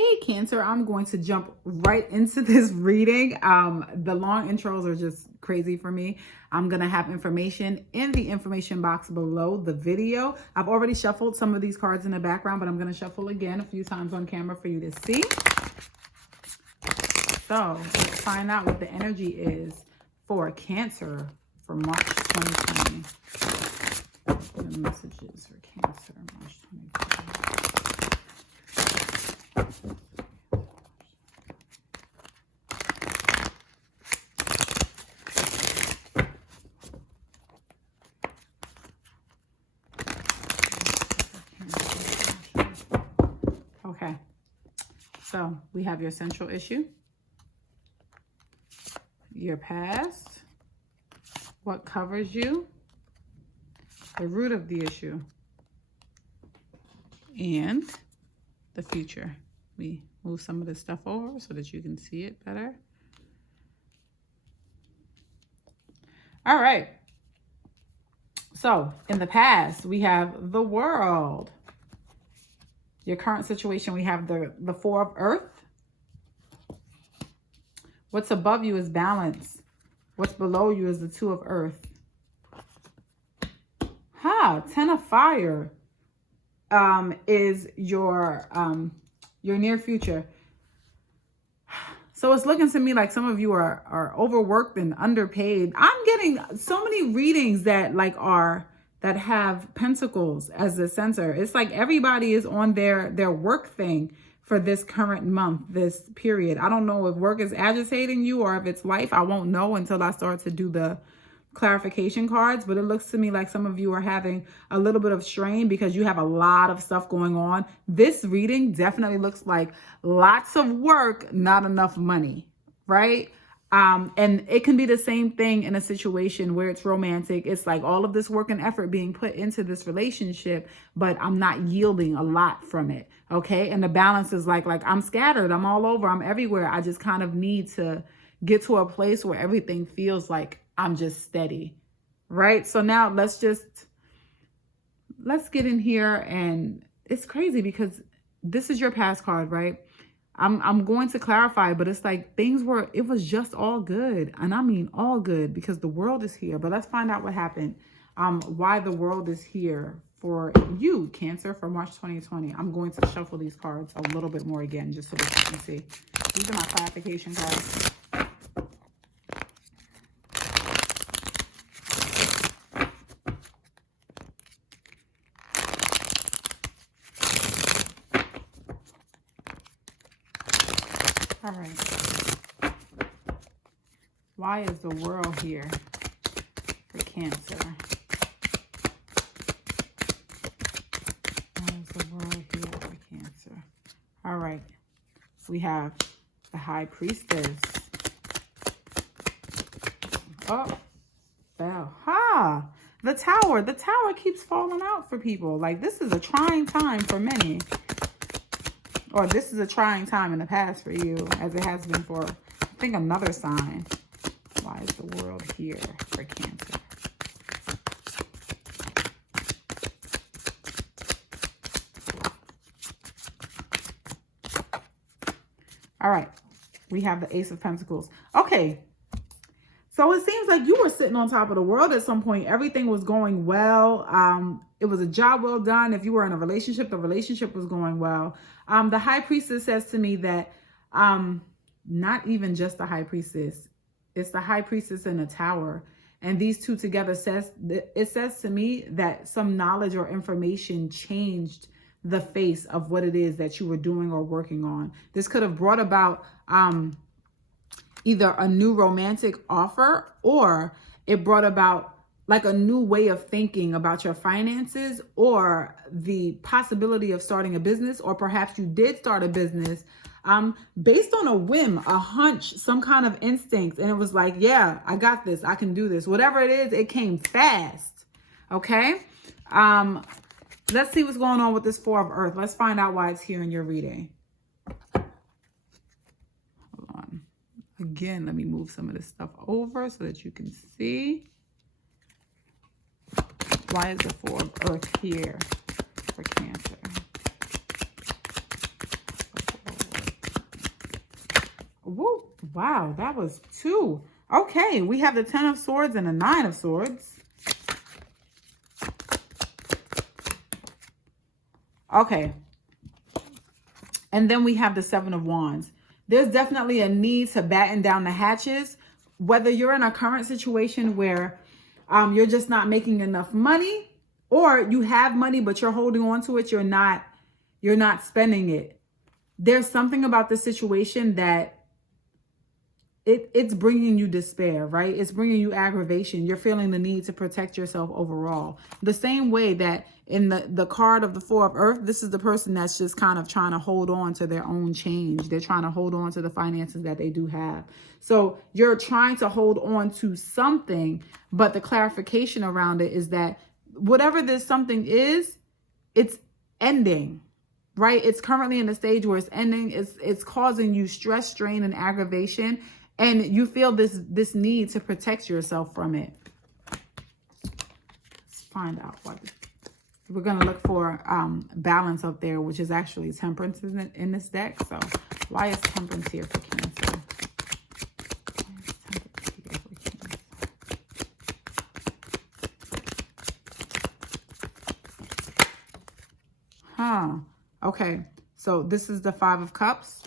Hey Cancer, I'm going to jump right into this reading. The long intros are just crazy for me. I'm going to have information in the information box below the video. I've already shuffled some of these cards in the background, but I'm going to shuffle again a few times on camera for you to see. So let's find out what the energy is for Cancer for March 2020. The messages for Cancer, March 2020. Okay, so we have your central issue, your past, what covers you, the root of the issue, and the future. We move some of this stuff over so that you can see it better. All right. So in the past, we have the World. Your current situation, we have the Four of Earth. What's above you is balance. What's below you is the Two of Earth. Ten of Fire is your near future. So it's looking to me like some of you are overworked and underpaid. I'm getting so many readings that that have pentacles as the center. It's like everybody is on their work thing for this current month, this period. I don't know if work is agitating you or if it's life. I won't know until I start to do the clarification cards, but it looks to me like some of you are having a little bit of strain because you have a lot of stuff going on. This reading definitely looks like lots of work, not enough money, right? And it can be the same thing in a situation where it's romantic. It's like all of this work and effort being put into this relationship, but I'm not yielding a lot from it. Okay. And the balance is like I'm scattered. I'm all over. I'm everywhere. I just kind of need to get to a place where everything feels like I'm just steady. Right. So now let's get in here. And it's crazy because this is your past card, right? I'm going to clarify, but it's like it was just all good. And I mean all good because the world is here. But let's find out what happened. Why the world is here for you, Cancer, for March 2020. I'm going to shuffle these cards a little bit more again, just so that you can see. These are my clarification cards. All right. Why is the world here for Cancer? Why is the world here for Cancer? All right. We have the High Priestess. Oh, bell. The Tower. The Tower keeps falling out for people. Like, this is a trying time for many. Or this is a trying time in the past for you, as it has been for, I think, another sign. Why is the world here for Cancer? All right. We have the Ace of Pentacles. Okay. So it seems like you were sitting on top of the world at some point. Everything was going well. It was a job well done. If you were in a relationship, the relationship was going well. The High Priestess says to me that not even just the High Priestess, it's the High Priestess and the Tower. And these two together says to me that some knowledge or information changed the face of what it is that you were doing or working on. This could have brought about either a new romantic offer, or it brought about like a new way of thinking about your finances, or the possibility of starting a business, or perhaps you did start a business based on a whim, a hunch, some kind of instinct. And it was like, yeah, I got this. I can do this. Whatever it is, it came fast. Okay. Let's see what's going on with this Four of Earth. Let's find out why it's here in your reading. Hold on. Again, let me move some of this stuff over so that you can see. Why is the Four of Earth here for Cancer? Woo, wow, that was 2. Okay, we have the 10 of Swords and the 9 of Swords. Okay. And then we have the 7 of Wands. There's definitely a need to batten down the hatches. Whether you're in a current situation where you're just not making enough money, or you have money but you're holding on to it, you're not spending it. There's something about the situation that it's bringing you despair, right? It's bringing you aggravation. You're feeling the need to protect yourself overall. The same way that in the card of the 4 of Earth, this is the person that's just kind of trying to hold on to their own change. They're trying to hold on to the finances that they do have. So you're trying to hold on to something, but the clarification around it is that whatever this something is, it's ending. Right? It's currently in a stage where it's ending. It's causing you stress, strain, and aggravation. And you feel this need to protect yourself from it. Let's find out what. We're going to look for balance up there, which is actually temperance in this deck. So why is temperance here for Cancer? Okay, so this is the 5 of Cups.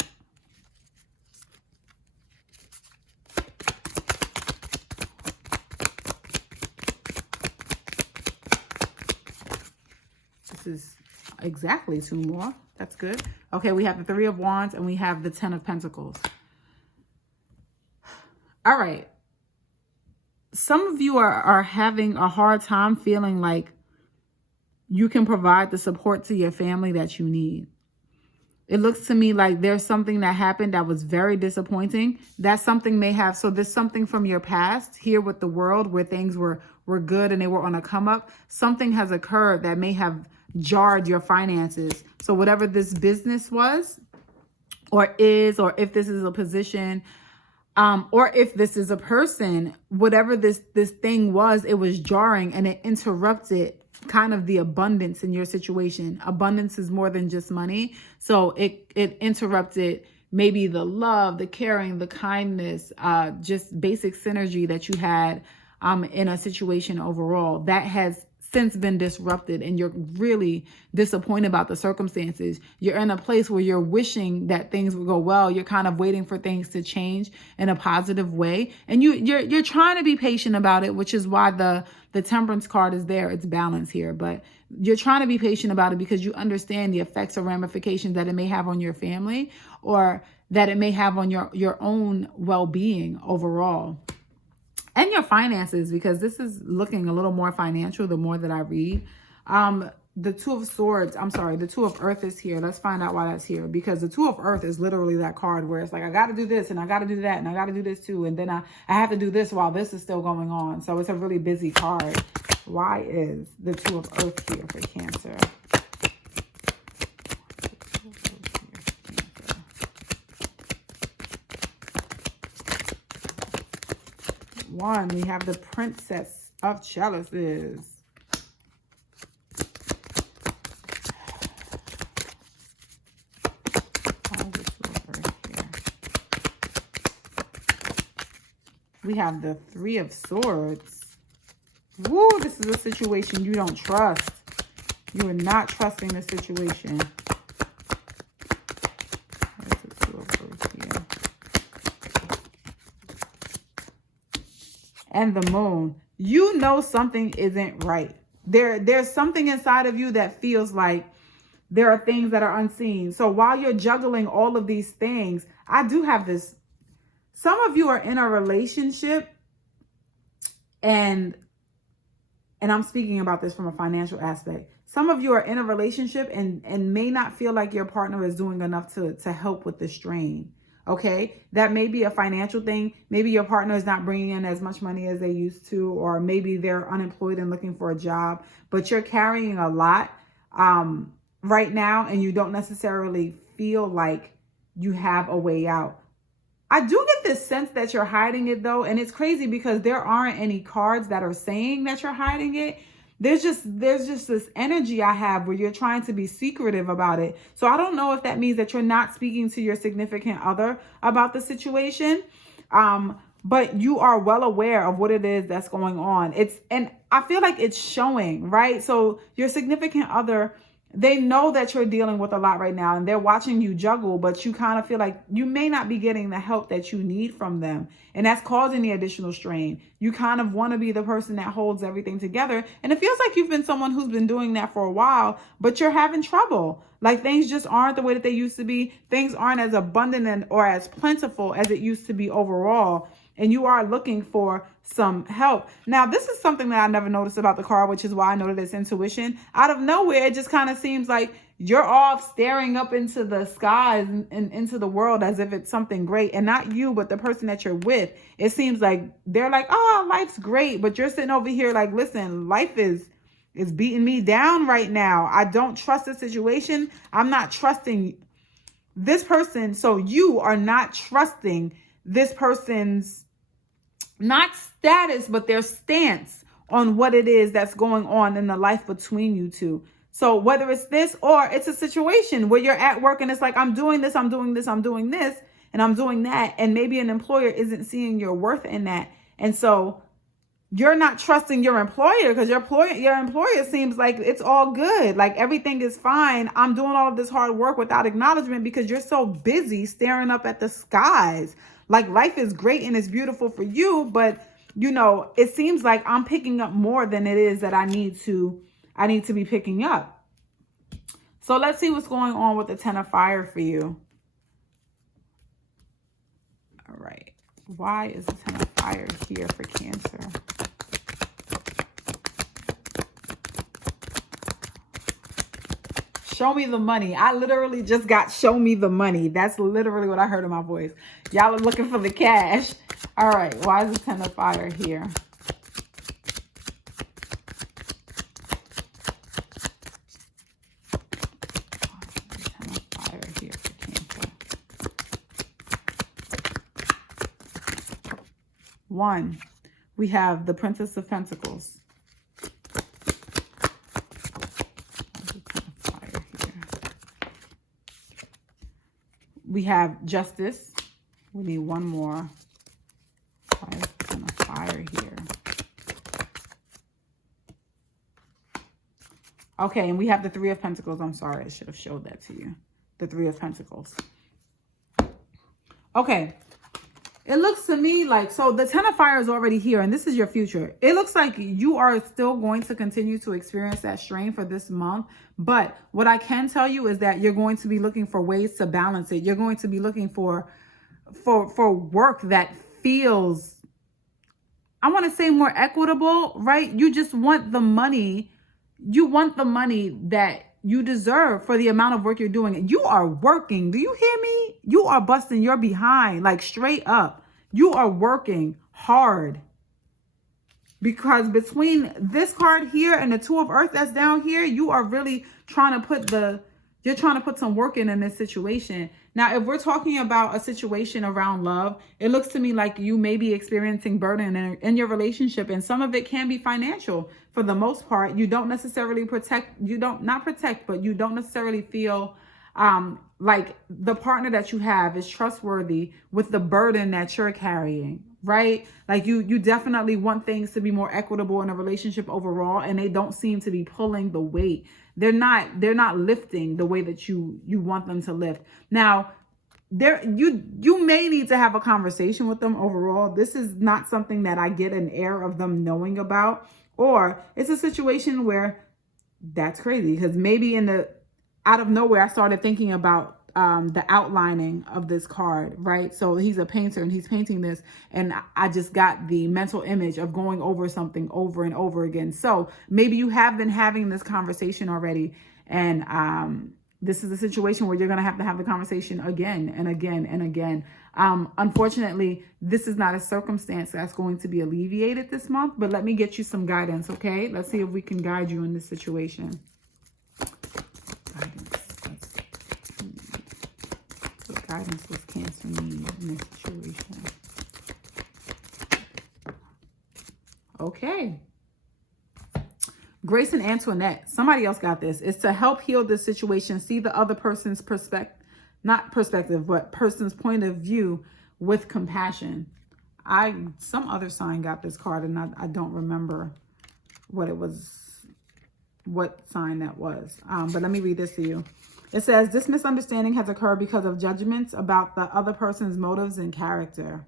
This is exactly 2 more. That's good. Okay, we have the 3 of Wands and we have the 10 of Pentacles. All right. Some of you are having a hard time feeling like you can provide the support to your family that you need. It looks to me like there's something that happened that was very disappointing. That something may have, so there's something from your past here with the world where things were good and they were on a come up. Something has occurred that may have jarred your finances. So whatever this business was or is, or if this is a position, or if this is a person, whatever this thing was, it was jarring and it interrupted kind of the abundance in your situation. Abundance is more than just money. So it interrupted maybe the love, the caring, the kindness, just basic synergy that you had in a situation overall. That has since been disrupted and you're really disappointed about the circumstances. You're in a place where you're wishing that things would go well. You're kind of waiting for things to change in a positive way. And you're trying to be patient about it, which is why the Temperance card is there. It's balance here, but you're trying to be patient about it because you understand the effects or ramifications that it may have on your family or that it may have on your own well-being overall. And your finances, because this is looking a little more financial the more that I read. The 2 of Swords, the 2 of Earth is here. Let's find out why that's here. Because the 2 of Earth is literally that card where it's like, I got to do this and I got to do that and I got to do this too. And then I have to do this while this is still going on. So it's a really busy card. Why is the 2 of Earth here for Cancer? One, we have the Princess of Chalices. We have the 3 of Swords. Woo, this is a situation you don't trust. You are not trusting the situation. There's the 2 of Swords here. And the Moon. You know something isn't right. There's something inside of you that feels like there are things that are unseen. So while you're juggling all of these things, I do have this. Some of you are in a relationship and I'm speaking about this from a financial aspect. Some of you are in a relationship and may not feel like your partner is doing enough to help with the strain. Okay, that may be a financial thing. Maybe your partner is not bringing in as much money as they used to, or maybe they're unemployed and looking for a job, but you're carrying a lot right now and you don't necessarily feel like you have a way out. I do get this sense that you're hiding it though. And it's crazy because there aren't any cards that are saying that you're hiding it. there's just this energy I have where you're trying to be secretive about it. So I don't know if that means that you're not speaking to your significant other about the situation. But you are well aware of what it is that's going on. And I feel like it's showing, right? So your significant other, they know that you're dealing with a lot right now and they're watching you juggle, but you kind of feel like you may not be getting the help that you need from them. And that's causing the additional strain. You kind of want to be the person that holds everything together. And it feels like you've been someone who's been doing that for a while, but you're having trouble. Like things just aren't the way that they used to be. Things aren't as abundant or as plentiful as it used to be overall. And you are looking for some help. Now, this is something that I never noticed about the card, which is why I know that it's intuition. Out of nowhere, it just kind of seems like you're off staring up into the skies and into the world as if it's something great. And not you, but the person that you're with. It seems like they're like, oh, life's great. But you're sitting over here like, listen, life is beating me down right now. I don't trust the situation. I'm not trusting this person. So you are not trusting this person's not status, but their stance on what it is that's going on in the life between you two. So whether it's this or it's a situation where you're at work and it's like, I'm doing this, I'm doing this, I'm doing this, and I'm doing that. And maybe an employer isn't seeing your worth in that. And so you're not trusting your employer because your employer seems like it's all good. Like everything is fine. I'm doing all of this hard work without acknowledgement because you're so busy staring up at the skies. Like life is great and it's beautiful for you, but it seems like I'm picking up more than it is that I need to be picking up. So let's see what's going on with the Ten of Fire for you. All right. Why is the Ten of Fire here for Cancer? Show me the money. I literally just got show me the money. That's literally what I heard in my voice. Y'all are looking for the cash. All right. Why is the Ten of Fire here? Ten of Fire here for Cancer. 1, we have the Princess of Pentacles. We have Justice. We need one more. Why is the Ten of Fire here? Okay, and we have the Three of Pentacles. I'm sorry, I should have showed that to you. The Three of Pentacles. Okay. It looks to me like, so the Ten of Fire is already here, and this is your future. It looks like you are still going to continue to experience that strain for this month. But what I can tell you is that you're going to be looking for ways to balance it. You're going to be looking for work that feels, I want to say, more equitable, right? You just want the money. You want the money that you deserve for the amount of work you're doing. You are working. Do you hear me? You are busting your behind, like straight up. You are working hard. Because between this card here and the Two of Earth that's down here, you are really trying to put some work in this situation. Now, if we're talking about a situation around love, it looks to me like you may be experiencing burden in your relationship, and some of it can be financial. For the most part, you don't necessarily but you don't necessarily feel like the partner that you have is trustworthy with the burden that you're carrying, right? Like you definitely want things to be more equitable in a relationship overall, and they don't seem to be pulling the weight. They're not lifting the way that you want them to lift. Now, you may need to have a conversation with them overall. This is not something that I get an air of them knowing about, or it's a situation where that's crazy because maybe out of nowhere, I started thinking about the outlining of this card, right? So he's a painter and he's painting this, and I just got the mental image of going over something over and over again. So maybe you have been having this conversation already, and this is a situation where you're going to have the conversation again and again and again. Unfortunately, this is not a circumstance that's going to be alleviated this month, but let me get you some guidance, okay? Let's see if we can guide you in this situation. What guidance does Cancer need in this situation? Okay. Grace and Antoinette, somebody else got this. It's to help heal this situation. See the other person's person's point of view with compassion. Some other sign got this card, and I don't remember what it was, what sign that was. But let me read this to you. It says, this misunderstanding has occurred because of judgments about the other person's motives and character.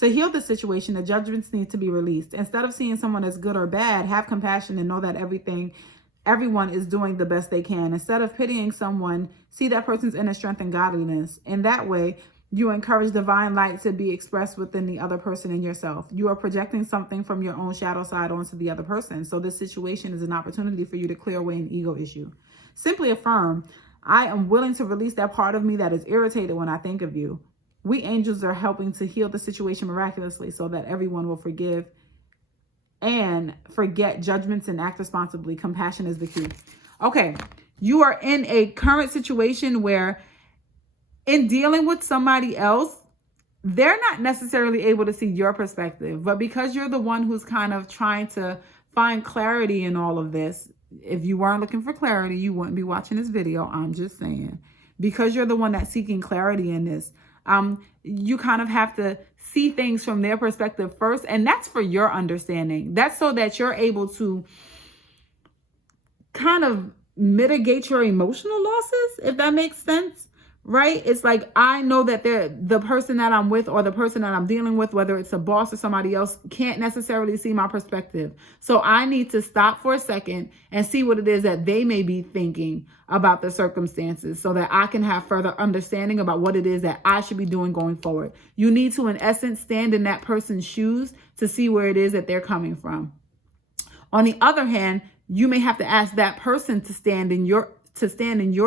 To heal the situation, the judgments need to be released. Instead of seeing someone as good or bad, have compassion and know that everyone is doing the best they can. Instead of pitying someone, see that person's inner strength and godliness. In that way, you encourage divine light to be expressed within the other person and yourself. You are projecting something from your own shadow side onto the other person. So this situation is an opportunity for you to clear away an ego issue. Simply affirm, I am willing to release that part of me that is irritated when I think of you. We angels are helping to heal the situation miraculously so that everyone will forgive and forget judgments and act responsibly. Compassion is the key. Okay, you are in a current situation where in dealing with somebody else, they're not necessarily able to see your perspective, but because you're the one who's kind of trying to find clarity in all of this, if you weren't looking for clarity, you wouldn't be watching this video. I'm just saying, because you're the one that's seeking clarity in this, you kind of have to see things from their perspective first. And that's for your understanding. That's so that you're able to kind of mitigate your emotional losses, if that makes sense. Right? It's like, I know that the person that I'm with or the person that I'm dealing with, whether it's a boss or somebody else, can't necessarily see my perspective. So I need to stop for a second and see what it is that they may be thinking about the circumstances so that I can have further understanding about what it is that I should be doing going forward. You need to, in essence, stand in that person's shoes to see where it is that they're coming from. On the other hand, you may have to ask that person to stand in your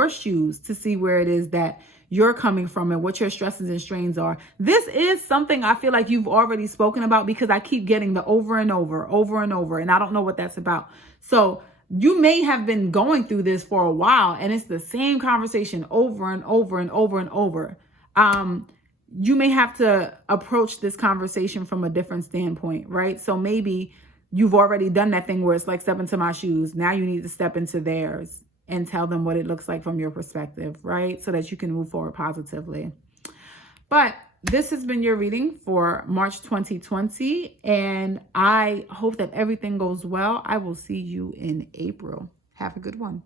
shoes to see where it is that you're coming from and what your stresses and strains are. This is something I feel like you've already spoken about, because I keep getting the over and over, and I don't know what that's about. So you may have been going through this for a while, and it's the same conversation over and over and over and over. You may have to approach this conversation from a different standpoint, right? So maybe you've already done that thing where it's like, step into my shoes. Now you need to step into theirs and tell them what it looks like from your perspective, right? So that you can move forward positively. But this has been your reading for March 2020. And I hope that everything goes well. I will see you in April. Have a good one.